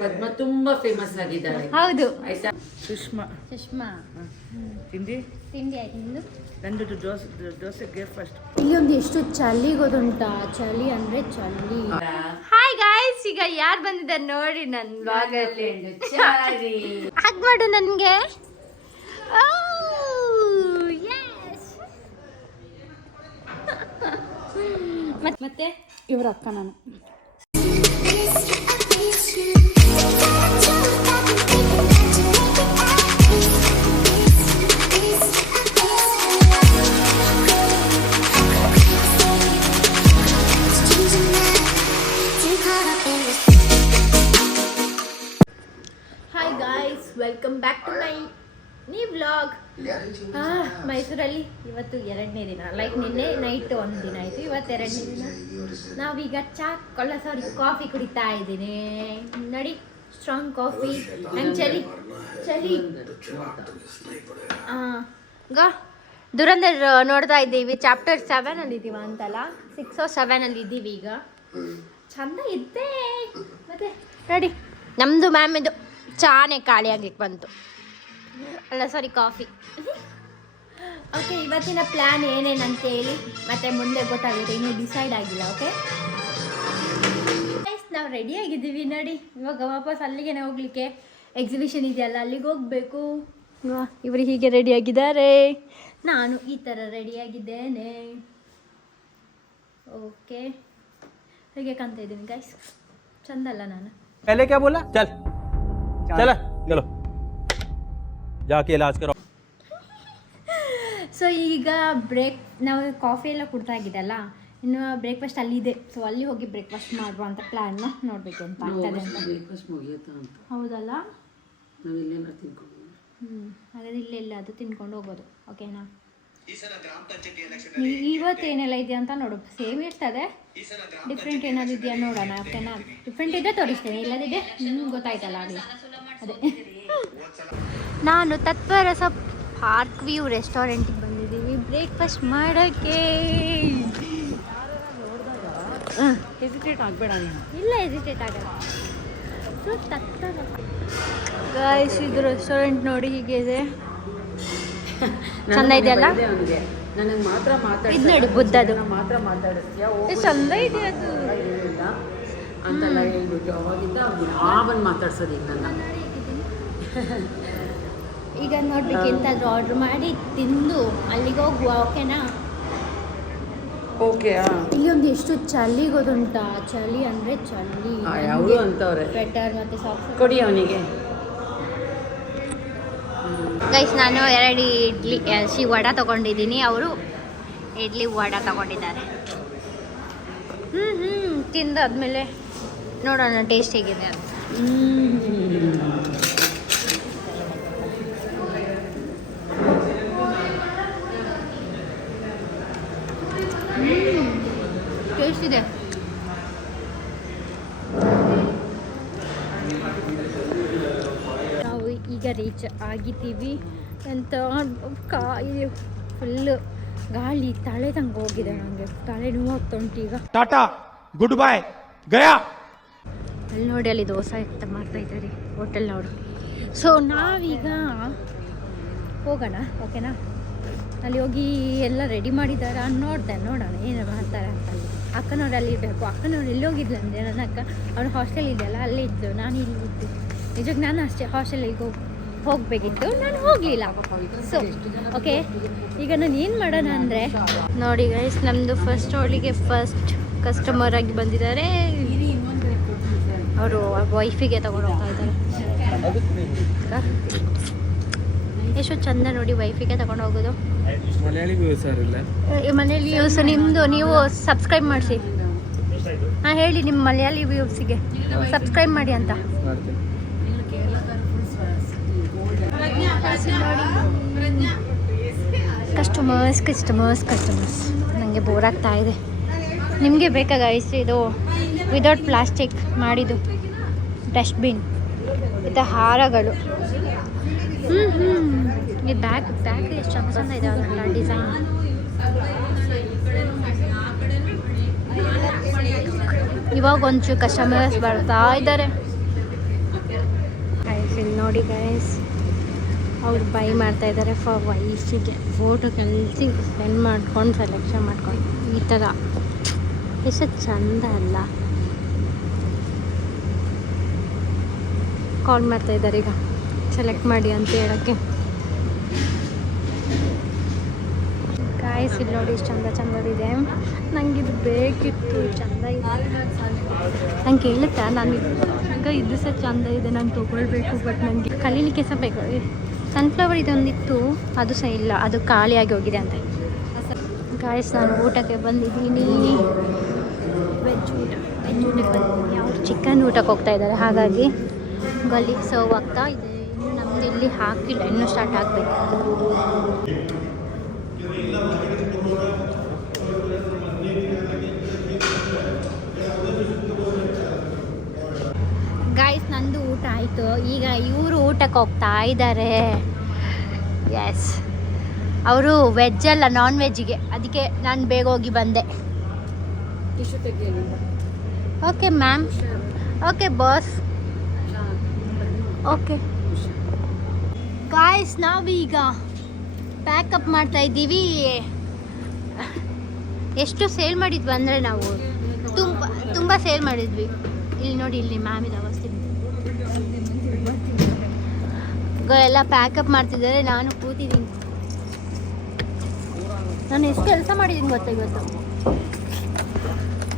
ಪದ್ಮ ತುಂಬಾ ಫೇಮಸ್ ಆಗಿದ್ದಾರೆ. ಹೌದು. ಆಯ್ತಾ? ಸುಷ್ಮಾ ತಿಂಡಿ ಆಯ್ತು. ನಿಮ್ದು? ನಂದು ದೋಸೆಗೆ ಫಸ್ಟ್. ಇಲ್ಲಿ ಒಂದು ಎಷ್ಟು ಚಳಿ ಗೊತ್ತುಂಟಾ? ಚಳಿ ಅಂದ್ರೆ ಚಳಿ. ಹಾಯ್ ಗಾಯ್ಸ್, ಈಗ ಯಾರು ಬಂದಿದ್ದಾರೆ ನೋಡಿ ನನ್ನ ಬ್ಲಾಗಲ್ಲಿ. ಹಾಗೆ ಮಾಡು ನನಗೆ. ಮತ್ತೆ ಇವರ ಅಕ್ಕ ನಾನು. Hi guys, welcome back to my new vlog. ಮೈಸೂರಲ್ಲಿ ಇವತ್ತು 2ನೇ ದಿನ. ಲೈಕ್ ನಿನ್ನೆ ನೈಟ್ 1 ದಿನ ಆಯಿತು, ಇವತ್ತು 2ನೇ ದಿನ. ನಾವೀಗ ಕಾಫಿ ಕುಡಿತಾ ಇದ್ದೀನಿ ನೋಡಿ. Strong coffee. ನಂಗೆ ಚಳಿ ದುರಂಧರ್ ನೋಡ್ತಾ ಇದ್ದೀವಿ. ಚಾಪ್ಟರ್ 7 ಅಲ್ಲಿ ಇದ್ದೀವ ಅಂತಲ್ಲ, 6 or 7 ಅಲ್ಲಿ ಇದ್ದೀವಿ ಈಗ. ಚಂದ ಇದ್ದೆ. ಮತ್ತೆ ನೋಡಿ ನಮ್ಮದು ಮ್ಯಾಮ್ ಇದು ಚಾನೆ ಖಾಲಿ ಆಗ್ಲಿಕ್ಕೆ ಬಂತು. ಅಲ್ಲ ಸಾರಿ, ಕಾಫಿ. ಓಕೆ, ಇವತ್ತಿನ ಪ್ಲ್ಯಾನ್ ಏನೇನಂತ ಹೇಳಿ ಮತ್ತೆ ಮುಂದೆ ಗೊತ್ತಾಗುತ್ತೆ, ಇನ್ನೂ ಡಿಸೈಡ್ ಆಗಿಲ್ಲ. ಓಕೆ, ನಾವು ರೆಡಿ ಆಗಿದ್ದೀವಿ ನೋಡಿ. ಇವಾಗ ವಾಪಸ್ ಅಲ್ಲಿಗೆ ಹೋಗ್ಲಿಕ್ಕೆ ಎಕ್ಸಿಬಿಷನ್ ಇದೆಯಲ್ಲ, ಅಲ್ಲಿಗೆ ಹೋಗಬೇಕು. ಇವರು ಹೀಗೆ ರೆಡಿ ಆಗಿದ್ದಾರೆ, ನಾನು ಈ ಥರ ರೆಡಿಯಾಗಿದ್ದೇನೆ. ಓಕೆ, ಹೇಗೆ ಕಾಣ್ತಾ ಇದ್ದೀನಿ ಗೈಸ್? ಚಂದ ಅಲ್ಲ ನಾನು? पहले क्या बोला? चल चलो जाके इलाज करो. ಸೊ ಈಗ ನಾವು ಕಾಫಿ ಎಲ್ಲ ಕುಡ್ತಾ ಇದ್ದಿದ್ದಲ್ಲ, ಇನ್ನು ಬ್ರೇಕ್ಫಾಸ್ಟ್ ಅಲ್ಲಿದೆ. ಸೊ ಅಲ್ಲಿ ಹೋಗಿ ಬ್ರೇಕ್ಫಾಸ್ಟ್ ಮಾಡುವ ಅಂತ ಪ್ಲ್ಯಾನ್. ನೋಡಬೇಕು ಅಂತ ಆಗ್ತದೆ ಅಂತ. ಹೌದಲ್ಲ? ಹಾಗಾದ್ರೆ ಇಲ್ಲೆಲ್ಲ ಅದು ತಿನ್ಕೊಂಡು ಹೋಗೋದು. ಓಕೆನಾ? ಇವತ್ತೇನೆಲ್ಲ ಇದೆಯಾ ಅಂತ ನೋಡು. ಸೇಮ್ ಇರ್ತದೆ, ಡಿಫ್ರೆಂಟ್ ಏನಾದ್ರು ಇದೆಯಾ ನೋಡೋಣ. ಓಕೆನಾ? ಡಿಫ್ರೆಂಟ್ ಇದೆ ತೋರಿಸ್ತೇನೆ, ಇಲ್ಲದಿದೆ ಗೊತ್ತಾಯ್ತಲ್ಲ ಆಗಲಿ. ಅದೇ ನಾನು ತತ್ವರಸ ಪಾರ್ಕ್ ವ್ಯೂ ರೆಸ್ಟೋರೆಂಟಿಗೆ ಬಂದಿದ್ದೀವಿ ಬ್ರೇಕ್ಫಾಸ್ಟ್ ಮಾಡೋಕ್ಕೆ. ಹೆಸಿಟೇಟ್ ಆಗಬೇಡ ನೀನು. ಇಲ್ಲ, ಹೆಸಿಟೇಟ್ ಆಗಲ್ಲ. ಸೊ ತತ್ವರಸ ಗೈಸ್, ಇದು ರೆಸ್ಟೋರೆಂಟ್ ನೋಡಿ ಹೀಗೆ ಇದೆ. ಚಂದ ಇದೆಯಲ್ಲ? ನನಗೆ ಮಾತ್ರ ಇದು ನೋಡಿ ಬುದ್ಧದು ಮಾತ್ರ ಮಾತಾಡಿಸ್ತೀಯಾ? ಚಂದ ಇದೆ ಅದು ಅಂತೆಲ್ಲ ಹೇಳ್ಬಿಟ್ಟು ಅವಾಗಿಂದ ಆವನ್ ಮಾತಾಡ್ಸೋದು ಈಗ ನನ್ನ. ಈಗ ನೋಡ್ಬೇಕು, ಎಂತಾದ್ರೂ ಆರ್ಡರ್ ಮಾಡಿ ತಿಂದು ಅಲ್ಲಿಗೆ ಹೋಗುವ. ಓಕೆನಾ? ಓಕೆ. ಇಲ್ಲಿ ಒಂದು ಎಷ್ಟು ಚಳಿ ಗೊತ್ತುಂಟಾ? ಚಳಿ ಅಂದ್ರೆ ಚಳಿ. ಯಾವುದು ಅಂತವ್ರೆ ಸ್ವೆಟರ್ ಮತ್ತೆ ಸಾಕ್ಸ್ ಕೊಡಿ ಅವನಿಗೆ. ಗೈಸ್, ನಾನು 2 ಇಡ್ಲಿ ವಡ ತಗೊಂಡಿದ್ದೀನಿ. ಅವರು ಇಡ್ಲಿ ವಡ ತಗೊಂಡಿದ್ದಾರೆ. ತಿಂದಾದ್ಮೇಲೆ ನೋಡೋಣ ಟೇಸ್ಟ್ ಹೇಗಿದೆ ಅಂತ. ಟೇಸ್ಟ್ ಇದೆ. ನಾವು ಈಗ ರೀಚ್ ಆಗಿದ್ದೀವಿ ಅಂತ. ಫುಲ್ಲು ಗಾಳಿ ತಲೆ ತಂಗ ಹೋಗಿದೆ, ನನಗೆ ತಲೆ ನೋವಾಗ್ತುಂಟು ಈಗ. टाटा गुड बाय गया. ಅಲ್ಲಿ ನೋಡಿ, ಅಲ್ಲಿ ದೋಸೆ ಮಾಡ್ತಾ ಇದ್ದಾರೆ ಹೋಟೆಲ್ನವರು. ಸೊ ನಾವೀಗ ಹೋಗೋಣ. ಓಕೆನಾ? ಅಲ್ಲಿ ಹೋಗಿ ಎಲ್ಲ ರೆಡಿ ಮಾಡಿದ್ದಾರೆ. ನೋಡೋಣ ಏನು ಮಾಡ್ತಾರೆ ಅಂತ. ಅಲ್ಲಿ ಅಕ್ಕನವ್ರು ಅಲ್ಲಿ ಇರಬೇಕು. ಅಕ್ಕನವ್ರು ಎಲ್ಲಿ ಹೋಗಿದ್ಲು ಅಂದರೆ, ನನ್ನ ಅಕ್ಕ ಅವ್ರ ಹಾಸ್ಟೆಲ್ ಇದೆಯಲ್ಲ ಅಲ್ಲೇ ಇದ್ದು, ನಾನು ಇಲ್ಲಿ ಇದ್ದು. ನಿಜಕ್ಕೆ ನಾನು ಅಷ್ಟೇ ಹಾಸ್ಟೆಲಿಗೆ ಹೋಗಬೇಕಿತ್ತು, ನಾನು ಹೋಗಲಿಲ್ಲ. ಸೊ ಓಕೆ, ಈಗ ನಾನು ಏನು ಮಾಡೋಣ ಅಂದರೆ ನೋಡಿ ಗೈಸ್, ನಮ್ಮದು ಫಸ್ಟ್ ಕಸ್ಟಮರ್ ಆಗಿ ಬಂದಿದ್ದಾರೆ. ಅವರು ವೈಫಿಗೆ ತಗೊಂಡು ಹೋಗ್ತಾ ಇದ್ದಾರೆ. ಎಷ್ಟು ಚಂದ ನೋಡಿ, ವೈಫಿಗೆ ತಗೊಂಡು ಹೋಗೋದು. ಮಲಯಾಳಿ ವ್ಯೂಸ್ ನಿಮ್ಮದು, ನೀವು ಸಬ್ಸ್ಕ್ರೈಬ್ ಮಾಡಿಸಿ. ಹೇಳಿ ನಿಮ್ಮ ಮಲಯಾಳಿ ವ್ಯೂಸಿಗೆ ಸಬ್ಸ್ಕ್ರೈಬ್ ಮಾಡಿ ಅಂತ. ಕಸ್ಟಮರ್ಸ್ ನನಗೆ ಬೋರ್ ಆಗ್ತಾ ಇದೆ. ನಿಮಗೆ ಬೇಕಾ ಗೈಸ್ ಇದು ವಿದೌಟ್ ಪ್ಲಾಸ್ಟಿಕ್ ಮಾಡಿದ್ದು ಡಸ್ಟ್ಬಿನ್, ಇದು ಹಾರಗಳು. ಇದು ಬ್ಯಾಗ್ ಎಷ್ಟು ಚಂದ ಇದೆ ಡಿಸೈನ್. ಇವಾಗ ಒಂಚೂರು ಕಸ್ಟಮರ್ಸ್ ಬರ್ತಾ ಇದ್ದಾರೆ. ನೋಡಿ ಗೈಸ್, ಅವ್ರು ಬೈ ಮಾಡ್ತಾ ಇದ್ದಾರೆ ಫಾರ್ ವೈಫಿಗೆ. ಫೋಟೋ ಕಳಿಸಿ ಸೆಂಡ್ ಮಾಡ್ಕೊಂಡು ಸೆಲೆಕ್ಷನ್ ಮಾಡ್ಕೊಂಡು ಈ ಥರ ಎಷ್ಟು ಚಂದ ಅಲ್ಲ. ಕಾಲ್ ಮಾಡ್ತಾ ಇದ್ದಾರೆ ಈಗ ಸೆಲೆಕ್ಟ್ ಮಾಡಿ ಅಂತ ಹೇಳೋಕ್ಕೆ. ಗಾಯ್ಸ್ ಇಲ್ಲಿ ನೋಡಿ ಎಷ್ಟು ಚಂದ ಚಂದದಿದೆ. ನಂಗೆ ಇದು ಬೇಕಿತ್ತು, ಚಂದ ಇದೆ. ನಂಗೆ ಹೇಳುತ್ತಾ ನಾನು ಈಗ ಇದು ಸಹ ಚಂದ ಇದೆ, ನಾನು ತೊಗೊಳ್ಬೇಕು. ಬಟ್ ನನಗೆ ಕಲೀಲಿಕ್ಕೆ ಸಹ ಬೇಕು. ಸನ್ಫ್ಲವರ್ ಇದೊಂದಿತ್ತು, ಅದು ಸಹ ಇಲ್ಲ, ಅದು ಖಾಲಿಯಾಗಿ ಹೋಗಿದೆ ಅಂತ. ಗಾಯ್ಸ್ ನಾನು ಊಟಕ್ಕೆ ಬಂದಿದ್ದೀನಿ, ವೆಜ್ ಊಟಕ್ಕೆ ಬಂದಿದ್ದೀನಿ. ಅವರು ಚಿಕನ್ ಊಟಕ್ಕೆ ಹೋಗ್ತಾ ಇದ್ದಾರೆ, ಹಾಗಾಗಿ ಗಲ್ಲಿ ಸರ್ವ್ ಆಗ್ತಾ ಇದೆ. ಇನ್ನು ನಮ್ದು ಇಲ್ಲಿ ಹಾಕಿಲ್ಲ, ಇನ್ನೂ ಸ್ಟಾರ್ಟ್ ಆಗಬೇಕು. ಗಾಯ್ಸ್ ನಂದು ಊಟ ಆಯಿತು. ಈಗ ಇವರು ಊಟಕ್ಕೆ ಹೋಗ್ತಾ ಇದ್ದಾರೆ. ಎಸ್, ಅವರು ವೆಜ್ ಅಲ್ಲ ನಾನ್ ವೆಜ್ಜಿಗೆ, ಅದಕ್ಕೆ ನಾನು ಬೇಗ ಹೋಗಿ ಬಂದೆ. ಟಿಶ್ಯೂ ತೆಗೆಯಲಿಲ್ಲ. Okay ma'am, okay boss, okay. Guys ನಾವೀಗ ಪ್ಯಾಕಪ್ ಮಾಡ್ತಾ ಇದ್ದೀವಿ. ಎಷ್ಟು ಸೇಲ್ ಮಾಡಿದ್ವಿ ಅಂದರೆ ನಾವು ತುಂಬ ಸೇಲ್ ಮಾಡಿದ್ವಿ. ಇಲ್ಲಿ ನೋಡಿ, ಇಲ್ಲಿ ಮ್ಯಾಮ್ ಇದೆ ಅವಸ್ಥೆ. ಎಲ್ಲ ಪ್ಯಾಕಪ್ ಮಾಡ್ತಿದ್ದಾರೆ, ನಾನು ಕೂತಿದ್ದೀನಿ. ನಾನು ಎಷ್ಟು ಕೆಲಸ ಮಾಡಿದ್ದೀನಿ ಗೊತ್ತಾ ಇವತ್ತು?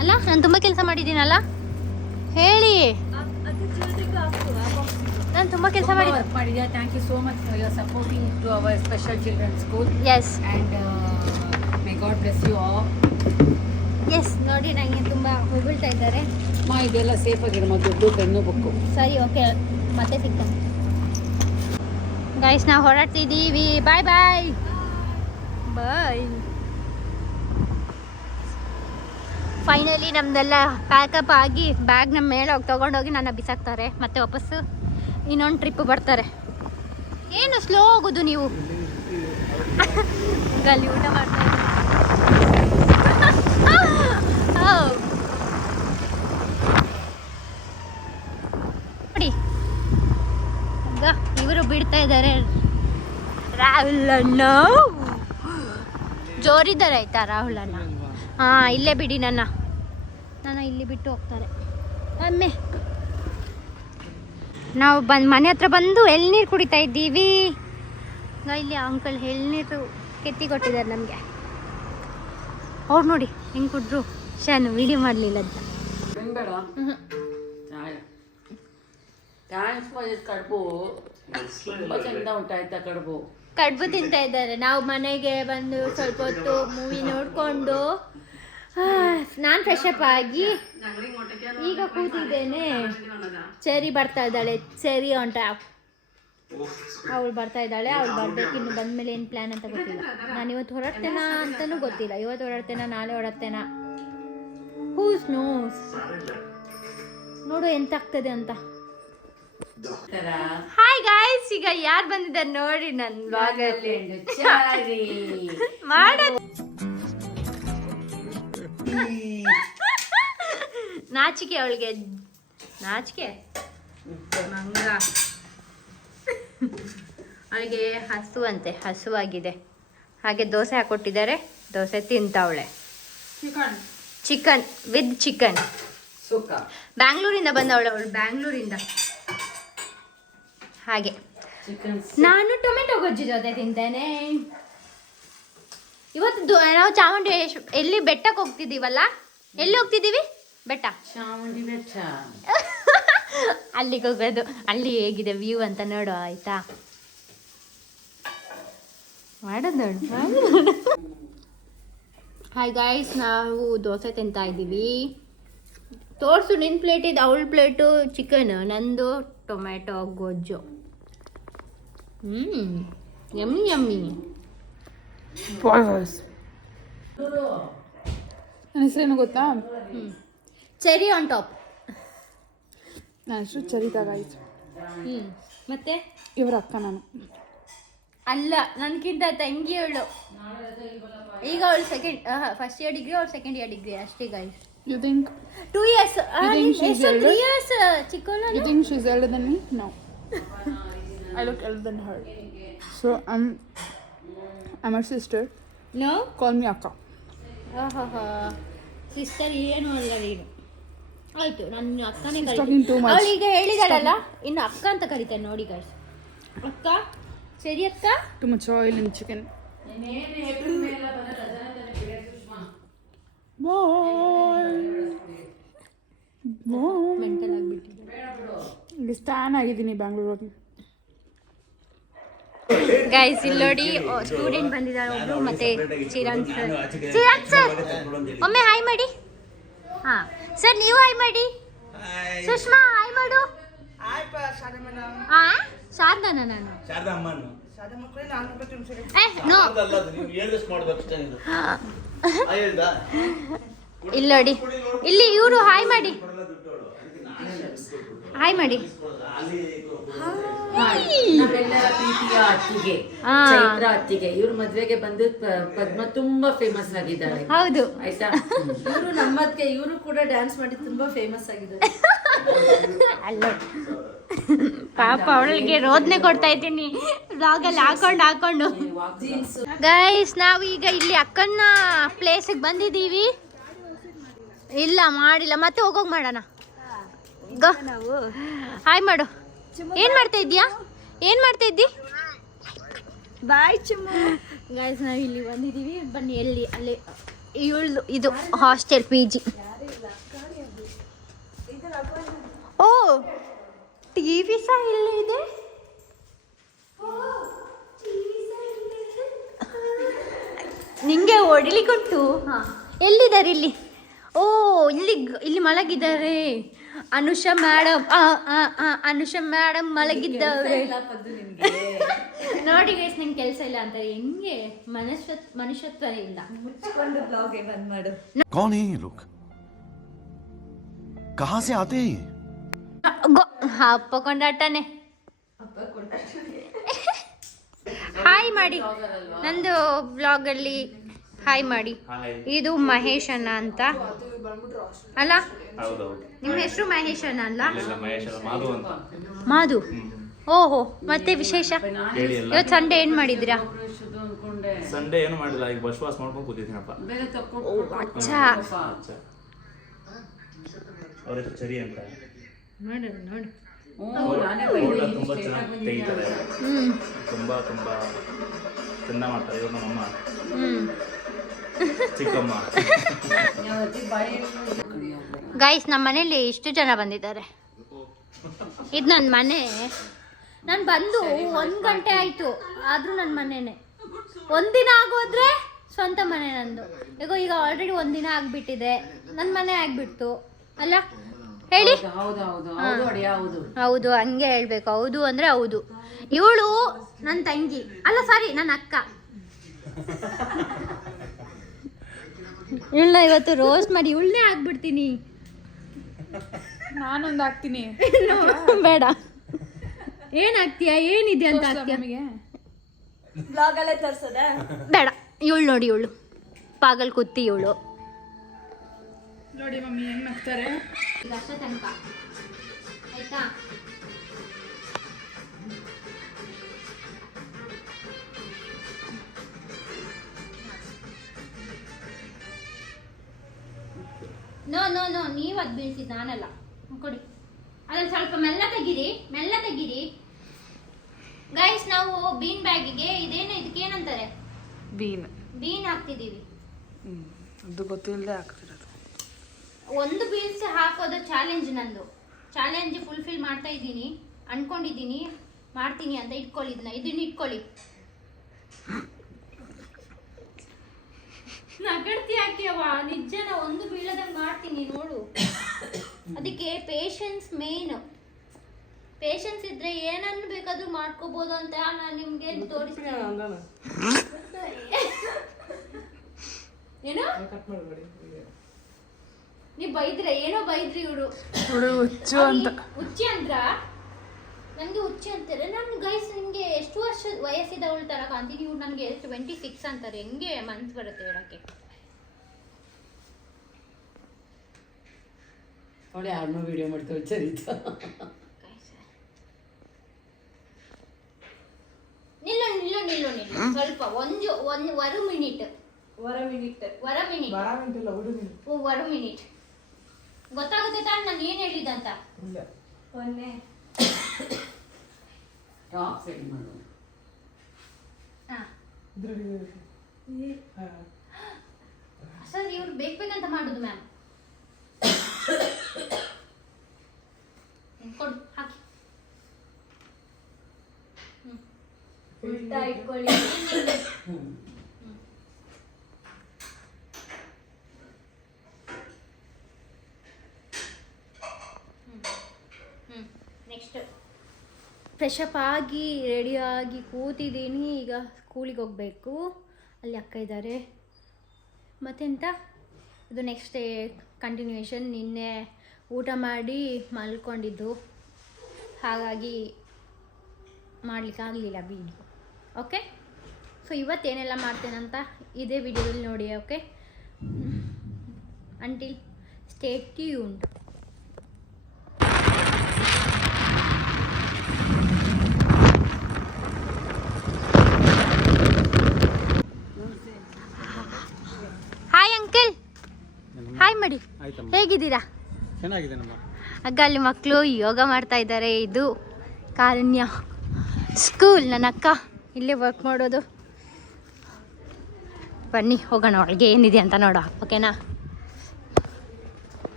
ಅಲ್ಲ, ನಾನು ತುಂಬ ಕೆಲಸ ಮಾಡಿದ್ದೀನಲ್ಲ, ಹೇಳಿ. ನಾನು ತುಂಬ ಕೆಲಸ ಮಾಡಿದ್ಯಾ. Thank you so much for your supporting to our special children school. Yes, and may god bless you all. Yes, ನೋಡಿ ನನಗೆ ತುಂಬ ಹೊಗಳ್ತಾ ಇದ್ದಾರೆ. ಇದೆಲ್ಲ ಸೇಫ್ ಆಗಿದೆ, ಮತ್ತು ದುಡ್ಡು ಪೆನ್ನು ಬುಕ್ಕು. ಸರಿ, ಓಕೆ, ಮತ್ತೆ ಸಿಗ್ತಾನೆ. ಗೈಸ್ ನಾವು ಹೊರಡ್ತಿದ್ದೀವಿ. ಬಾಯ್ ಬಾಯ್ ಬಾಯ್. ಫೈನಲಿ ನಮ್ಮದೆಲ್ಲ ಪ್ಯಾಕಪ್ ಆಗಿ ಬ್ಯಾಗ್ ನಮ್ಮ ಮೇಲೆ ಹೋಗಿ ತೊಗೊಂಡೋಗಿ ನನ್ನ ಬಿಸಾಕ್ತಾರೆ. ಮತ್ತೆ ವಾಪಸ್ಸು ಇನ್ನೊಂದು ಟ್ರಿಪ್ ಬರ್ತಾರೆ. ಏನು ಸ್ಲೋ ಹೋಗೋದು ನೀವು? ಗಲ್ಲಿ ಊಟ ಮಾಡ್ತಾ ನೋಡಿ, ಈಗ ಇವರು ಬಿಡ್ತಾ ಇದ್ದಾರೆ. ರಾಹುಲ್ ಅಣ್ಣ ಜೋರಿದ್ದಾರೆ ಆಯ್ತಾ? ರಾಹುಲ್ ಅಣ್ಣ ಹಾಂ, ಇಲ್ಲೇ ಬಿಡಿ, ನನ್ನ ಇಲ್ಲಿ ಬಿಟ್ಟು ಹೋಗ್ತಾರೆ. ಒಮ್ಮೆ ನಾವು ಮನೆ ಹತ್ರ ಬಂದು ಎಳ್ನೀರು ಕುಡಿತಾ ಇದ್ದೀವಿ. ಇಲ್ಲಿ ಅಂಕಲ್ ಎಳ್ನೀರು ಕೆತ್ತಿ ಕೊಟ್ಟಿದ್ದಾರೆ ನಮಗೆ. ಅವ್ರು ನೋಡಿ ಹೆಂಗೆ ಕುಡ್ರು. ಶಾನು ವಿಡಿಯೋ ಮಾಡಲಿಲ್ಲ ಅಂತ. ಕಡುಬು ತುಂಬ ಚಂದ ಉಂಟಾಯ್ತಾ? ಕಡುಬು ತಿಂತಾ ಇದ್ದಾರೆ. ನಾವು ಮನೆಗೆ ಬಂದು ಸ್ವಲ್ಪ ಹೊತ್ತು ಮೂವಿ ನೋಡಿಕೊಂಡು ನಾನು ಫ್ರೆಶ್ ಅಪ್ ಆಗಿ ಈಗ ಕೂತಿದ್ದೇನೆ. ಚೆರಿ ಬರ್ತಾ ಇದ್ದಾಳೆ, ಚೆರಿ ಹೊಂಟ ಅವಳು ಬರ್ತಾ ಇದ್ದಾಳೆ. ಅವಳು ಬರ್ಬೇಕು. ಇನ್ನು ಬಂದಮೇಲೆ ಏನು ಪ್ಲ್ಯಾನ್ ಅಂತ ಗೊತ್ತಿಲ್ಲ. ನಾನು ಇವತ್ತು ಹೊರಡ್ತೇನಾ ಅಂತಲೂ ಗೊತ್ತಿಲ್ಲ. ಇವತ್ತು ಹೊರಡ್ತೇನಾ, ನಾಳೆ ಹೊರಡ್ತೇನಾ, ಹೂಸ್ ನೋಸ್. ನೋಡು ಎಂತ ಆಗ್ತದೆ ಅಂತ. ಹಾಯ್ ಗಾಯ್ಸ್, ಈಗ ಯಾರು ಬಂದಿದ್ದಾರೆ ನೋಡಿ ನನ್ನ ಬ್ಲಾಗಲ್ಲಿ. ಮಾಡೋದು ನಾಚಿಕೆ, ಅವಳಿಗೆ ನಾಚಿಕೆ. ಮಂಗ ಅವಳಿಗೆ ಹಸುವಂತೆ, ಹಸುವಾಗಿದೆ. ಹಾಗೆ ದೋಸೆ ಹಾಕೊಟ್ಟಿದ್ದಾರೆ, ದೋಸೆ ತಿಂತಾವಳೆ. Chicken with chicken. ಬ್ಯಾಂಗ್ಳೂರಿಂದ ಬಂದವಳೆ ಅವಳು, ಬ್ಯಾಂಗ್ಳೂರಿಂದ. ಹಾಗೆ ನಾನು ಟೊಮೆಟೊ ಗೊಜ್ಜು ಜೊತೆ ತಿಂತೇನೆ. ಇವತ್ತು ನಾವು ಚಾಮುಂಡಿ ಎಲ್ಲಿ ಬೆಟ್ಟಕ್ಕೆ ಹೋಗ್ತಿದ್ದೀವಲ್ಲ, ಎಲ್ಲಿ ಹೋಗ್ತಿದ್ದೀವಿ? ಬೆಟ್ಟ, ಚಾಮುಂಡಿ ಬೆಟ್ಟ. ಅಲ್ಲಿಗೆ ಹೋಗೋದು. ಅಲ್ಲಿ ಹೇಗಿದೆ ವ್ಯೂ ಅಂತ ನೋಡು ಆಯ್ತಾ? ಮಾಡೋದು ನೋಡು. ಹಾಯ್ ಗಾಯ್ಸ್, ನಾವು ದೋಸೆ ತಿಂತಾ ಇದ್ದೀವಿ. ತೋರಿಸು ನಿನ್ನ ಪ್ಲೇಟ್ ಇದು, ಅವಳ ಪ್ಲೇಟು ಚಿಕನ್, ನಂದು ಟೊಮೆಟೊ ಗೊಜ್ಜು. Yummy yummy. ನನ್ನ ಹೆಸರೇನು ಗೊತ್ತಾ? Cherry on top. ನನ್ನ ಹೆಸರು ಚರಿತಾ ಗಾಯ್ಸ್. ಮತ್ತೆ ಇವರ ಅಕ್ಕ ನಾನು. ಅಲ್ಲ, ನನಗಿಂತ ತಂಗಿ ಅವಳು. ಈಗ ಅವಳು ಫಸ್ಟ್ ಇಯರ್ ಡಿಗ್ರಿ, ಅವಳು ಸೆಕೆಂಡ್ ಇಯರ್ ಡಿಗ್ರಿ ಅಷ್ಟೇ guys. You think? 2 years. You think she's older? 3 years ಚಿಕ್ಕವಳು. You think she's older than me? No. I look older than her. So I'm her sister. No Call me Akka. Sister ಏನು ಅಲ್ಲ ನೀನು. ಆಯ್ತು ನನ್ನ ಅಕ್ಕನೇ She's talking too much. ಅವಳು ಈಗ ಹೇಳಿದಾಳಲ್ಲ ಇನ್ನು ಅಕ್ಕ ಅಂತ ಕರಿತಾನೆ ನೋಡಿ ಗೈಸ್. ಅಕ್ಕ ಸರಿ ಅಕ್ಕ. Too much oil in chicken. Mental ಆಗಿಬಿಟ್ಟಿದೆ. ಇಲ್ಲಿ ಸ್ಟ್ಯಾನ್ ಆಗಿದ್ದೀನಿ ಬ್ಯಾಂಗ್ಳೂರಲ್ಲಿ. ಗೈಸ್ ಇಲ್ಲಿ ನೋಡಿ ಸ್ಟೂಡೆಂಟ್ ಬಂದಿದ್ದಾರೆ ಒಬ್ರು ಮತ್ತೆ ಚಿರಾನ್ ಸರ್ ಒಮ್ಮೆ ಹಾಯ್ ಮಾಡಿ. ಹಾ ಸರ್ ನೀವು ಹಾಯ್ ಮಾಡಿ. ಸುಷ್ಮಾ ಹಾಯ್ ಮಾಡು. ಹಾ ಶಾರದಾನ ನಾನು ನೋ ಇಲ್ಲಿ ನೋಡಿ ಇಲ್ಲಿ ಇವರು ಹಾಯ್ ಮಾಡಿ ಹಾಯ್ ಮಾಡಿ. ನಮ್ಮೆಲ್ಲರ ಪ್ರೀತಿಯ ಅತ್ತಿಗೆ ಚೈತ್ರ ಅತ್ತಿಗೆ ಇವ್ರ ಮದ್ವೆಗೆ ಬಂದು ಪದ್ಮ ತುಂಬಾ ಫೇಮಸ್ ಆಗಿದ್ದಾರೆ. ಹೌದು ಆಯ್ತಾ, ಇವರು ನಮ್ಮದ್ಕೆ ಇವರು ಕೂಡ ಡ್ಯಾನ್ಸ್ ಮಾಡಿ ತುಂಬಾ ಫೇಮಸ್ ಆಗಿದ್ದಾರೆ. ಅಲ್ಲ ಪಾಪ ಅವಳಿಗೆ ರೋದನೆ ಕೊಡ್ತಾ ಇದ್ದೀನಿ ಬ್ಲಾಗಲ್ಲಿ ಹಾಕೊಂಡು. ಗೈಸ್ ನಾವು ಈಗ ಇಲ್ಲಿ ಅಕ್ಕನ ಪ್ಲೇಸಿಗೆ ಬಂದಿದ್ದೀವಿ. ಇಲ್ಲ ಮಾಡಿಲ್ಲ, ಮತ್ತೆ ಹೋಗೋಗಿ ಮಾಡೋಣ. ಹಾಯ್ ಮಾಡು. ಏನ್ ಮಾಡ್ತಾ ಇದ್ದೀಯಾ? ಏನ್ ಮಾಡ್ತಾ ಇದ್ದಿ? ಬಾಯ್ ಚುಮ್ಮು. ಗೈಸ್ ನಾವು ಇಲ್ಲಿ ಬಂದಿದ್ದೀವಿ. ಬನ್ನಿ ಎಲ್ಲಿ ಅಲ್ಲಿ ಇವಳು ಇದು ಹಾಸ್ಟೆಲ್ PG. ಓ ಟಿವಿ ಸಹ ಇಲ್ಲೇ ಇದೆ. ನಿಂಗೆ ಹೊಡಿಲಿಕ್ಕುಂಟು. ಎಲ್ಲಿದ್ದಾರೆ ಇಲ್ಲಿ? ಓ ಇಲ್ಲಿ ಮಲಗಿದ್ದಾರೆ ಅನುಷಾ ಮೇಡಮ್. ಅನುಷಾ ಮೇಡಮ್ ಮಲಗಿದ್ದವ್ರೆ ನೋಡಿ ಗೈಸ್. ನಿಂಗೆ ಕೆಲಸ ಇಲ್ಲ ಅಂತ ಹೆಂಗೆ ಮನುಷ್ಯತ್ವನೇ ಇಲ್ಲ. ಮುಚ್ಕೊಂಡು ಬ್ಲಾಗ್ ಬಂದ್ ಮಾಡು. कौन है ये लोग? कहाँ से आते हैं? ಹಪ್ಪ ಕೊಂಡಾಟನೆ. ಹಾಯ್ ಮಾಡಿ ನಂದು ಬ್ಲಾಗಲ್ಲಿ ಹಾಯ್ ಮಾಡಿ. ಇದು ಮಹೇಶ್ ಅಣ್ಣ ಅಂತ ಅಲ್ಲ? ನಿಮ್ಮ ಹೆಸರು ಮಹೇಶ್ ಅಣ್ಣ ಅಲ್ಲ? ಮಾಧು. ಓಹೋ, ಮತ್ತೆ ವಿಶೇಷ ಇವತ್ತು ಸಂಡೇ ಏನ್ ಮಾಡಿದ್ರಾ? ಸಂಡೇ ಏನು ಮಾಡಿಲ್ಲ, ಈಗ ಬಸ್ ವಾಸ್ ಮಾಡ್ಕೊಂಡು ಕೂತಿದ್ದೀನಪ್ಪ. ಅಚ್ಚಾ ಅವ್ರ ಹೆಸರು ಚರಿ ಅಂತ. ನೋಡು ತುಂಬಾ ಚೆನ್ನಾಗಿ ತೆಗಿತಾರೆ, ತುಂಬಾ ಚಂದ ಮಾಡ್ತಾರೆ. ಇವ್ರು ನಮ್ಮಮ್ಮ ಚಿಕ್ಕಮ್ಮ. ಗೈಸ್ ನಮ್ಮ ಮನೇಲಿ ಇಷ್ಟು ಜನ ಬಂದಿದ್ದಾರೆ. ಇದು ನನ್ನ ಮನೆ. ನಾನು ಬಂದು 1 ಗಂಟೆ ಆಯಿತು, ಆದರೂ ನನ್ನ ಮನೆಯೇ. ಒಂದಿನ ಆಗೋದ್ರೆ ಸ್ವಂತ ಮನೆ ನಂದು. ಈಗ ಆಲ್ರೆಡಿ ಒಂದಿನ ಆಗಿಬಿಟ್ಟಿದೆ, ನನ್ನ ಮನೆ ಆಗಿಬಿಡ್ತು ಅಲ್ಲ ಹೇಳಿ? ಹೌದು, ಹಂಗೆ ಹೇಳ್ಬೇಕು. ಹೌದು ಅಂದರೆ ಹೌದು. ಇವಳು ನನ್ನ ತಂಗಿ ಅಲ್ಲ, ಸಾರಿ ನನ್ನ ಅಕ್ಕ. ಇವಳನ್ನ ಇವತ್ತು ರೋಸ್ಟ್ ಮಾಡಿ ಇವಳನ್ನೇ ಆಗ್ಬಿಡ್ತೀನಿ. ನಾನೊಂದು ಹಾಕ್ತೀನಿ. ಬೇಡ, ಏನಾಗ್ತೀಯಾ? ಏನಿದೆ ಅಂತ ಆಗ್ತೀಯ? ಬೇಡ, ಇವಳು ನೋಡಿ, ಇವಳು ಪಾಗಲ್ ಕುತ್ತಿ ಇವಳು. ನೋಡಿ ಮಮ್ಮಿ ಹೆಂಗ್ ಮಾಡ್ತಾರೆ. ಅಷ್ಟೇ ತನಕ ಆಯ್ತಾ? ನೋ ನೀವು ಅದು ಬೀಳ್ಸಿದ್ದು ನಾನಲ್ಲ. ಕೊಡಿ ಅದನ್ನು ಸ್ವಲ್ಪ ಮೆಲ್ಲ ತೆಗೀರಿ. ಗೈಸ್ ನಾವು ಬೀನ್ ಬ್ಯಾಗಿಗೆ ಇದಕ್ಕೇನಂತಾರೆ? ಬೀನ್ ಹಾಕ್ತಿದ್ದೀವಿ. ಅದು ಗೊತ್ತಿಲ್ಲದೆ ಹಾಕ್ತಿರೋದು. ಒಂದು ಬೀನ್ಸ್ ಹಾಕೋದು ಚಾಲೆಂಜ್ ನಂದು. ಚಾಲೆಂಜ್ ಫುಲ್ಫಿಲ್ ಮಾಡ್ತಾ ಇದ್ದೀನಿ, ಅನ್ಕೊಂಡಿದ್ದೀನಿ ಮಾಡ್ತೀನಿ ಅಂತ. ಇದನ್ನ ಇಟ್ಕೊಳ್ಳಿ. ನಗಡ್ತಿ ಹಾಕ್ಯವ, ನಿಜನ ಒಂದು ಬೀಳದಂಗೆ ಮಾಡ್ತೀನಿ ನೋಡು. ಅದಕ್ಕೆ ಪೇಷನ್ಸ್ ಮೇನ್. ಪೇಷನ್ಸ್ ಇದ್ರೆ ಏನನ್ನು ಬೇಕಾದ್ರೂ ಮಾಡ್ಕೋಬಹುದು ಅಂತ ನಾನು ನಿಮ್ಗೆ ತೋರಿಸ್ತೀನಿ. ಏನೋ ನೀ ಬೈದ್ರೆ ಏನೋ ಬೈದ್ರಿ ಇವರು ಹುಚ್ಚಿ ಅಂದ್ರ ನನಗೆ ಹುಚ್ಚಿ ಅಂತಾರೆ. ನಾನು ಗೈಸ್ ನಿಮಗೆ ಎಷ್ಟು ವರ್ಷ ವಯಸ್ಸಿದವಳ ತರ ಕಾಣ್ತೀನಿ. ಇವ್ರು ನನಗೆ 26 ಅಂತಾರೆ. ಹೆಂಗೆ ಮನ್ಸು ಬರುತ್ತೆ ಹೇಳಕ್ಕೆ? ನೋಡಿ ಯಾರನ್ನೋ ವಿಡಿಯೋ ಮಾಡ್ತೇವೆ ಚರಿತ. ಸ್ವಲ್ಪ ಒಂದು ವರ ಮಿನಿಟ್ ಗೊತ್ತಾಗುತ್ತೆ ತಾನೆ ನಾನು ಏನು ಹೇಳಿದಂತ. ಟಾಪ್ ಸೆಟ್ ಮಾಡು. ಸರ್ ಇವ್ರು ಬೇಕಂತ ಮಾಡುದು ಮ್ಯಾಮ್. ಕೊಡು ಹಾಕಿ. ಉಲ್ಟಾ ಇಟ್ಕೊಳ್ಳಿ. ನೆಕ್ಸ್ಟ್ ಫ್ರೆಶ್ ಅಪ್ ಆಗಿ ರೆಡಿಯಾಗಿ ಕೂತಿದ್ದೀನಿ. ಈಗ ಸ್ಕೂಲಿಗೆ ಹೋಗಬೇಕು. ಅಲ್ಲಿ ಅಕ್ಕ ಇದ್ದಾರೆ. ಮತ್ತೆಂತ ಇದು ನೆಕ್ಸ್ಟ್ ಡೇ ಕಂಟಿನ್ಯೂಯೇಷನ್. ನಿನ್ನೆ ಊಟ ಮಾಡಿ ಮಲ್ಕೊಂಡಿದ್ದು, ಹಾಗಾಗಿ ಮಾಡಲಿಕ್ಕಾಗಲಿಲ್ಲ ವೀಡಿಯೋ. ಓಕೆ, ಸೊ ಇವತ್ತೇನೆಲ್ಲ ಮಾಡ್ತೇನಂತ ಇದೇ ವಿಡಿಯೋದಲ್ಲಿ ನೋಡಿ. Okay, until stay tuned. Hi uncle, hi ಮಾಡಿ. ಹೇಗಿದ್ದೀರಾ? ಚೆನ್ನಾಗಿದ್ದೇನಮ್ಮ. ಆಗ ಅಲ್ಲಿ ಮಕ್ಕಳು ಯೋಗ ಮಾಡ್ತಾ ಇದ್ದಾರೆ. ಇದು ಕಾರುಣ್ಯ ಸ್ಕೂಲ್. ನನ್ನ ಅಕ್ಕ ಇಲ್ಲೇ ವರ್ಕ್ ಮಾಡೋದು. ಬನ್ನಿ ಹೋಗೋಣ ಒಳಗೆ ಏನಿದೆ ಅಂತ ನೋಡ. ಓಕೆನಾ?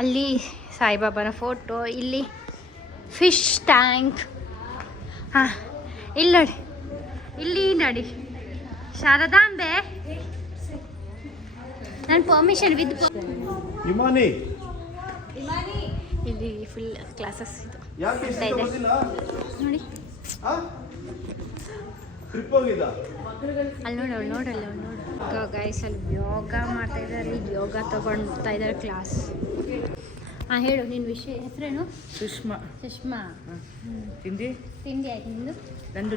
ಅಲ್ಲಿ ಸಾಯಿಬಾಬಾನ ಫೋಟೋ, ಇಲ್ಲಿ ಫಿಶ್ ಟ್ಯಾಂಕ್. ಹಾಂ, ಇಲ್ಲಿ ನೋಡಿ, ಇಲ್ಲಿ ನೋಡಿ ಶಾರದಾಂಬೆ. ನನ್ನ ಪರ್ಮಿಷನ್ ವಿತ್ ಇಲ್ಲಿ ಫುಲ್ ಕ್ಲಾಸಸ್ ಇದು ಆಗ್ತಾ ಇದೆ ನೋಡಿ. ಅಲ್ಲಿ ನೋಡಿ, ಅವಳು ನೋಡಲ್ಲ, ಅವಳು ನೋಡು ಗೈಸ್. ಅಲ್ಲಿ ಯೋಗ ಮಾಡ್ತಾ ಇದ್ದಾರೆ, ಯೋಗ ತಗೊಳ್ತಾ ಇದ್ದಾರೆ ಕ್ಲಾಸ್. ಹಾಂ, ಹೇಳು ನಿನ್ನ ವಿಷಯ. ಹೆಸರೇನು? ಸುಷ್ಮಾ. ಸುಷ್ಮಾ. ತಿಂಡಿ ಆಯ್ತು ನಿಂದು? ನಂದು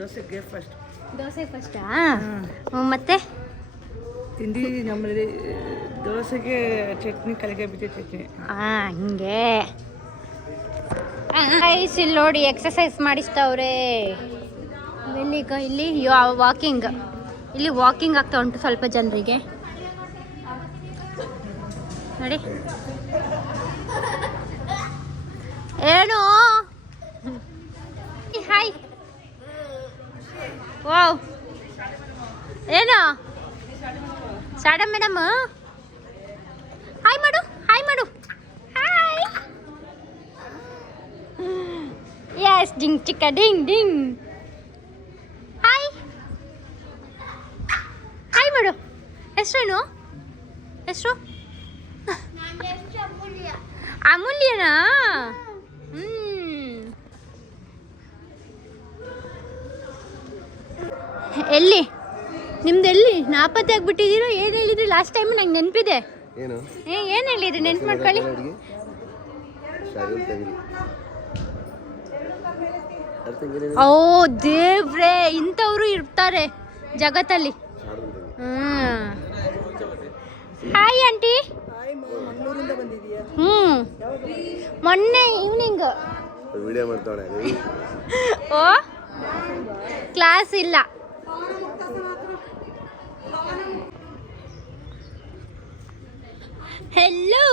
ದೋಸೆಗೆ ಫಸ್ಟ್. ದೋಸೆ ಫಸ್ಟಾ? ಮತ್ತೆ ತಿಂಡಿ ನಮ್ಮಲ್ಲಿ ದೋಸೆಗೆ ಚಟ್ನಿ, ಕಲಿಗೆ ಬೀಜ ಚಟ್ನಿ. ಹಂಗೆ ಗೈಸ್. ಇಲ್ಲಿ ನೋಡಿ ಎಕ್ಸಸೈಸ್ ಮಾಡಿಸ್ತವ್ರೆ. ಇಲ್ಲಿ ವಾಕಿಂಗ್, ಇಲ್ಲಿ ವಾಕಿಂಗ್ ಆಗ್ತಾ ಉಂಟು ಸ್ವಲ್ಪ ಜನರಿಗೆ ನೋಡಿ. ಏನು? ಹಾಯ್. ವಾವ್, ಏನು ಸಾಡ ಮೇಡಮ್? ಹಾಯ್ ಮಾಡು, ಹಾಯ್ ಮಾಡು, ಹಾಯ್. ಯಸ್, ಡಿಂಗ್ ಚಿಕ್ಕ ಡಿಂಗ್ ಡಿಂಗ್. ಹಾಯ್, ಹಾಯ್ ಮಾಡು. ಹೆಸರೇನು? ಹೆಸರು ಅಮೂಲ್ಯನಾ? ಎಲ್ಲಿ ನಿಮ್ದು? ಎಲ್ಲಿ ನಾಪತ್ತೆ ಆಗ್ಬಿಟ್ಟಿದ್ದೀರೋ? ಏನು ಹೇಳಿದ್ರಿ ಲಾಸ್ಟ್ ಟೈಮ್? ನಂಗೆ ನೆನಪಿದೆ. ಏನು ಹೇಳಿದ್ರಿ? ನೆನ್ಪು ಮಾಡ್ಕೊಳ್ಳಿ. ಓ ದೇವ್ರೇ, ಇಂಥವ್ರು ಇರ್ತಾರೆ ಜಗತ್ತಲ್ಲಿ. Hi aunty. ಮೊನ್ನೆ ಈವ್ನಿಂಗ್ ಓ ಕ್ಲಾಸ್ ಇಲ್ಲ. ಹೆಲೋ,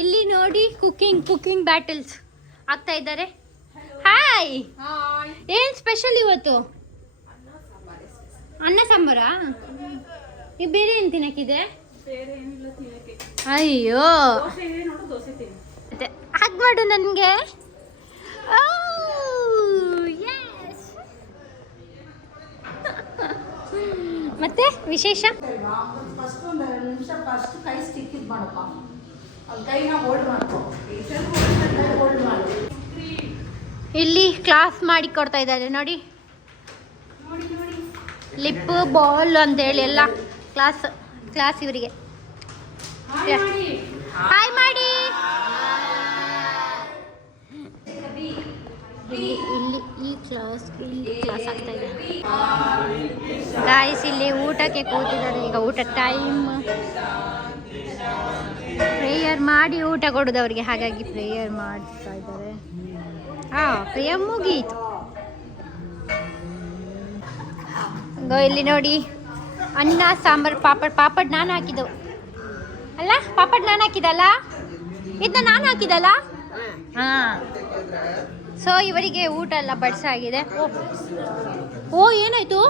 ಇಲ್ಲಿ ನೋಡಿ ಕುಕಿಂಗ್ ಬ್ಯಾಟಲ್ಸ್ ಆಗ್ತಾ ಇದ್ದಾರೆ. ಹಾಯ್, ಏನ್ ಸ್ಪೆಷಲ್ ಇವತ್ತು? ಅನ್ನ ಸಾಂಬಾರಾ? ನೀವು ಬೇರೆ ಏನು ತಿನ್ನಕ್ಕಿದೆ? ಅಯ್ಯೋ, ಹಾಗೆ ಮಾಡು ನನಗೆ. ಮತ್ತೆ ವಿಶೇಷ? ಇಲ್ಲಿ ಕ್ಲಾಸ್ ಮಾಡಿ ಕೊಡ್ತಾ ಇದ್ದಾರೆ ನೋಡಿ. ಲಿಪ್ ಬಾಲ್ ಅಂತೇಳಿ ಎಲ್ಲ ಕ್ಲಾಸ್ ಇವರಿಗೆ. ಹಾಯ್ ಮಾಡಿ. ಇಲ್ಲಿ ಈ ಕ್ಲಾಸ್ ಆಗ್ತಾ ಇದೆ ಗಾಯ್ಸ್. ಇಲ್ಲಿ ಊಟಕ್ಕೆ ಕೂತಿದ್ದಾರೆ. ಈಗ ಊಟ ಟೈಮ್. ಪ್ರೇಯರ್ ಮಾಡಿ ಊಟ ಕೊಡೋದು ಅವರಿಗೆ, ಹಾಗಾಗಿ ಪ್ರೇಯರ್ ಮಾಡ್ತಾ ಇದ್ದಾರೆ. ಪ್ರೇಯರ್ ಮುಗೀತು. ಇಲ್ಲಿ ನೋಡಿ ಅನ್ನ ಸಾಂಬಾರು ಪಾಪಡ್ ನಾನು ಹಾಕಿದ್ದು ಅಲ್ಲ, ಪಾಪಡ್ ನಾನು ಹಾಕಿದಲ್ಲ, ಇದನ್ನ ನಾನು ಹಾಕಿದಲ್ಲ. ಹಾಂ, ಸೊ ಇವರಿಗೆ ಊಟ ಎಲ್ಲ ಬಡಿಸಾಗಿದೆ. ಓ ಏನಾಯ್ತು,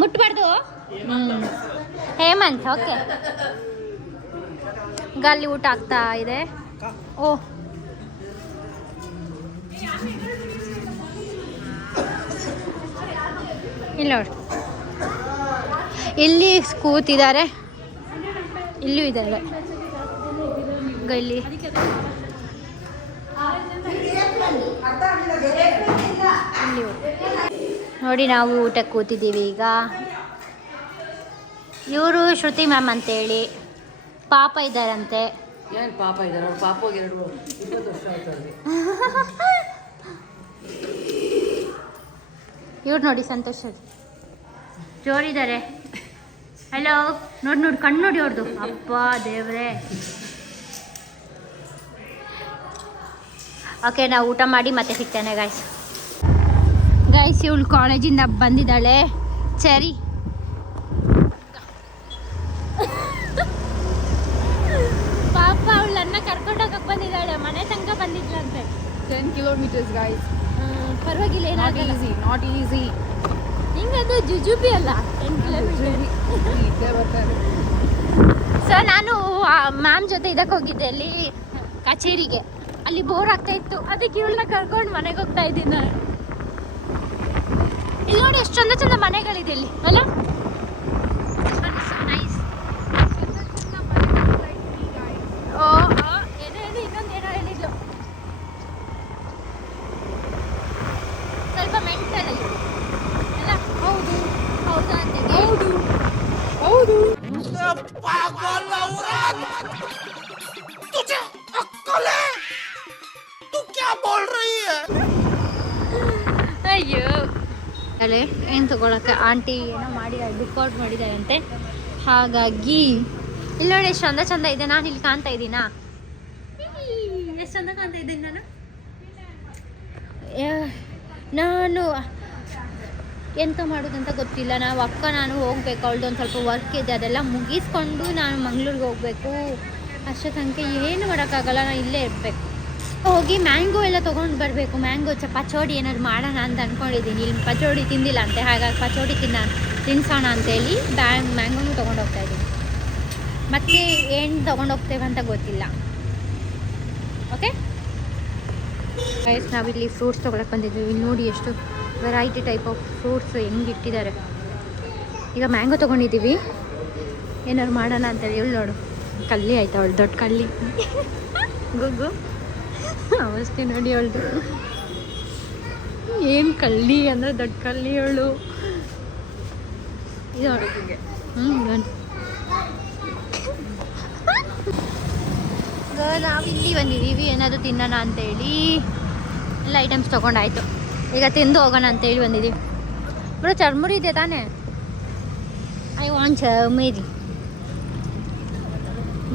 ಮುಟ್ಬಾರ್ದು. ಹೇಮಂತ್, ಓಕೆ. ಗಾಲಿ ಊಟ ಆಗ್ತಾ ಇದೆ. ಓ ಇಲ್ಲ ನೋಡಿ, ಇಲ್ಲಿ ಕೂತಿದ್ದಾರೆ, ಇಲ್ಲೂ ಇದ್ದಾರೆ ಗಲ್ಲಿ. ನೋಡಿ ನಾವು ಊಟಕ್ಕೆ ಕೂತಿದ್ದೀವಿ ಈಗ. ಇವರು ಶ್ರುತಿ ಮ್ಯಾಮ್ ಅಂತೇಳಿ ಪಾಪ ಇದ್ದಾರಂತೆ. ಏನು ಪಾಪ ಇದ್ದಾರೆ, ಅವ್ರು ಪಾಪಗೆ 20 ವರ್ಷ ಆಯ್ತು. ಇವ್ರು ನೋಡಿ ಸಂತೋಷ್ ಜೋರಿದ್ದಾರೆ. ಹಲೋ, ನೋಡಿ ಕಣ್ಣು ನೋಡಿ ಅವ್ರದ್ದು, ಅಪ್ಪ ದೇವ್ರೆ. ಓಕೆ, ನಾವು ಊಟ ಮಾಡಿ ಮತ್ತೆ ಸಿಗ್ತೇನೆ ಗಾಯ್ಸ್. ಇವಳು ಕಾಲೇಜಿಂದ ಬಂದಿದ್ದಾಳೆ, ಸರಿ. ಪಾಪ ಅವಳನ್ನ ಕರ್ಕೊಂಡೋಗಕ್ಕೆ ಬಂದಿದ್ದಾಳೆ, ಮನೆ ತನಕ ಬಂದಿದ್ಲಂತೆ. 10 kilometers, guys. ಪರವಾಗಿಲ್ಲ, ಏನಾಗಲ್ಲ. Not easy. ಹಿಂಗದು ಜುಜುಬಿ ಅಲ್ಲ, 10 ಕಿಲೋಮೀಟರ್. ಸೊ ನಾನು ಮ್ಯಾಮ್ ಜೊತೆ ಇದಕ್ಕೆ ಹೋಗಿದ್ದೆ, ಅಲ್ಲಿ ಕಚೇರಿಗೆ. ಅಲ್ಲಿ ಬೋರ್ ಆಗ್ತಾ ಇತ್ತು, ಅದಕ್ಕೆ ಇವಳನ್ನ ಕರ್ಕೊಂಡು ಮನೆಗೆ ಹೋಗ್ತಾ ಇದ್ದೀನಿ ನಾನು. ಇಲ್ಲಿ ನೋಡಿ ಎಷ್ಟು ಚಂದ ಚಂದ ಮನೆಗಳಿದೆ ಇಲ್ಲಿ ಅಲ್ಲ. ನೈಸ್. ಓ ಏನೋ ಹೇಳಿ, ಇನ್ನೊಂದು ಏನೋ ಹೇಳಿದ್ಲು, ಸ್ವಲ್ಪ ಮೆಂಟಲ್ ಅಲ್ಲಿ ಅಲ್ಲ. ಹೌದು ಹೌದಾ ಅಂತ. ಹೌದು ಹೌದು. ಅಯ್ಯೋ, ಅಲ್ಲೇ ಏನು ತಗೊಳಕ್ಕೆ ಆಂಟಿ ಏನೋ ಮಾಡಿದ್ದಾರೆ, ಬುಕ್ಔಟ್ ಮಾಡಿದ್ದಾರಂತೆ. ಹಾಗಾಗಿ ಇಲ್ಲಿ ನೋಡಿ ಎಷ್ಟು ಚಂದ ಚಂದ ಇದೆ. ನಾನು ಇಲ್ಲಿ ಕಾಣ್ತಾ ಇದ್ದೀನಾ, ಎಷ್ಟು ಚಂದ ಕಾಣ್ತಾ ಇದ್ದೀನಿ ನಾನು. ನಾನು ಎಂತ ಮಾಡೋದಂತ ಗೊತ್ತಿಲ್ಲ. ನಾವು ಅಕ್ಕ ನಾನು ಹೋಗ್ಬೇಕು, ಅವಳದು ಒಂದು ಸ್ವಲ್ಪ ವರ್ಕ್ ಇದೆ, ಅದೆಲ್ಲ ಮುಗಿಸ್ಕೊಂಡು ನಾನು ಮಂಗ್ಳೂರಿಗೆ ಹೋಗಬೇಕು. ಅಷ್ಟೇ ತನಕ ಏನು ಮಾಡೋಕ್ಕಾಗಲ್ಲ, ನಾನು ಇಲ್ಲೇ ಇರಬೇಕು. ಹೋಗಿ ಮ್ಯಾಂಗೋ ಎಲ್ಲ ತೊಗೊಂಡು ಬರಬೇಕು. ಮ್ಯಾಂಗೋ ಪಚೋಡಿ ಏನಾದ್ರು ಮಾಡೋಣ ಅಂತ ಅಂದ್ಕೊಂಡಿದ್ದೀನಿ. ಇಲ್ಲಿ ಪಚೋಡಿ ತಿಂದಿಲ್ಲ ಅಂತೆ, ಹಾಗಾಗಿ ಪಚೋಡಿ ತಿನ್ಸೋಣ ಅಂತೇಳಿ ಮ್ಯಾಂಗೋನು ತೊಗೊಂಡು ಹೋಗ್ತಾಯಿದ್ದೀನಿ. ಮತ್ತು ಏನು ತೊಗೊಂಡು ಹೋಗ್ತೇವೆ ಅಂತ ಗೊತ್ತಿಲ್ಲ. ಓಕೆ ಗೈಸ್, ನಾವಿಲ್ಲಿ ಫ್ರೂಟ್ಸ್ ತೊಗೊಳಕ್ಕೆ ಬಂದಿದ್ದೀವಿ. ಇಲ್ಲಿ ನೋಡಿ ಎಷ್ಟು ವೆರೈಟಿ ಟೈಪ್ ಆಫ್ ಫ್ರೂಟ್ಸ್ ಹೆಂಗೆ ಇಟ್ಟಿದ್ದಾರೆ. ಈಗ ಮ್ಯಾಂಗೋ ತೊಗೊಂಡಿದ್ದೀವಿ, ಏನಾದ್ರು ಮಾಡೋಣ ಅಂತೇಳಿ. ಇವಳು ನೋಡು, ಕಳ್ಳಿ ಆಯ್ತು ಅವಳು, ದೊಡ್ಡ ಕಳ್ಳಿ. ಗುಗ್ಗು ಅವಸ್ಥೆ ನೋಡಿ ಅವಳದು, ಏನು ಕಳ್ಳಿ ಅಂದರೆ ದೊಡ್ಡ ಕಳ್ಳಿ ಅವಳು. ಇದು ನಾವಿಲ್ಲಿ ಬಂದಿದ್ದೀವಿ ಏನಾದರೂ ತಿನ್ನೋಣ ಅಂತೇಳಿ. ಎಲ್ಲ ಐಟಮ್ಸ್ ತೊಗೊಂಡಾಯ್ತು, ಈಗ ತಿಂದು ಹೋಗೋಣ ಅಂತೇಳಿ ಬಂದಿದ್ದೀವಿ. ಬರೋ ಚರ್ಮುರಿ ಇದೆ ತಾನೇ? I want churmuri.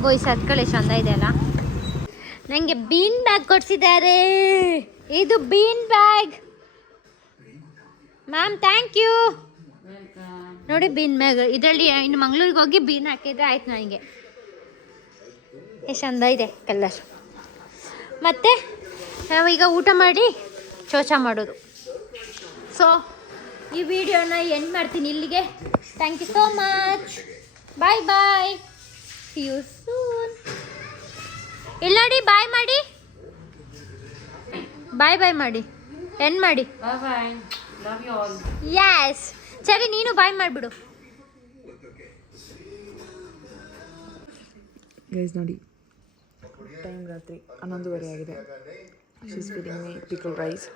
ಗೋಯ್ ಸರ್ಕಲ್ ಎಷ್ಟು ಚಂದ ಇದೆ ಅಲ್ಲ. ನನಗೆ ಬೀನ್ ಬ್ಯಾಗ್ ಕೊಡಿಸಿದ್ದಾರೆ. ಇದು bean bag ma'am, thank you. ನೋಡಿ ಬೀನ್ ಬ್ಯಾಗ್, ಇದರಲ್ಲಿ ಇನ್ನು ಮಂಗ್ಳೂರಿಗೆ ಹೋಗಿ ಬೀನ್ ಹಾಕಿದ್ರೆ ಆಯ್ತು ನನಗೆ. ಎಷ್ಟು ಚಂದ ಇದೆ ಕಲರ್. ಮತ್ತು ನಾವೀಗ ಊಟ ಮಾಡಿ ಶೌಚ ಮಾಡೋದು. ಸೊ ಈ ವಿಡಿಯೋನ ಎಂಡ್ ಮಾಡ್ತೀನಿ ಇಲ್ಲಿಗೆ. Thank you so much. Bye bye, see you soon. ಇಲ್ಲ ನೋಡಿ, ಬಾಯ್ ಮಾಡಿ, ಬಾಯ್ ಬಾಯ್ ಮಾಡಿ, ಎಂಡ್ ಮಾಡಿ. Bye, love you all. Yes, ಸರಿ ನೀನು ಬಾಯ್ ಮಾಡಿಬಿಡು. ಗೈಸ್ ನೋಡಿ, ಟೈಮ್ ರಾತ್ರಿ 11:30 ಆಗಿದೆ. She is feeding me pickle rice.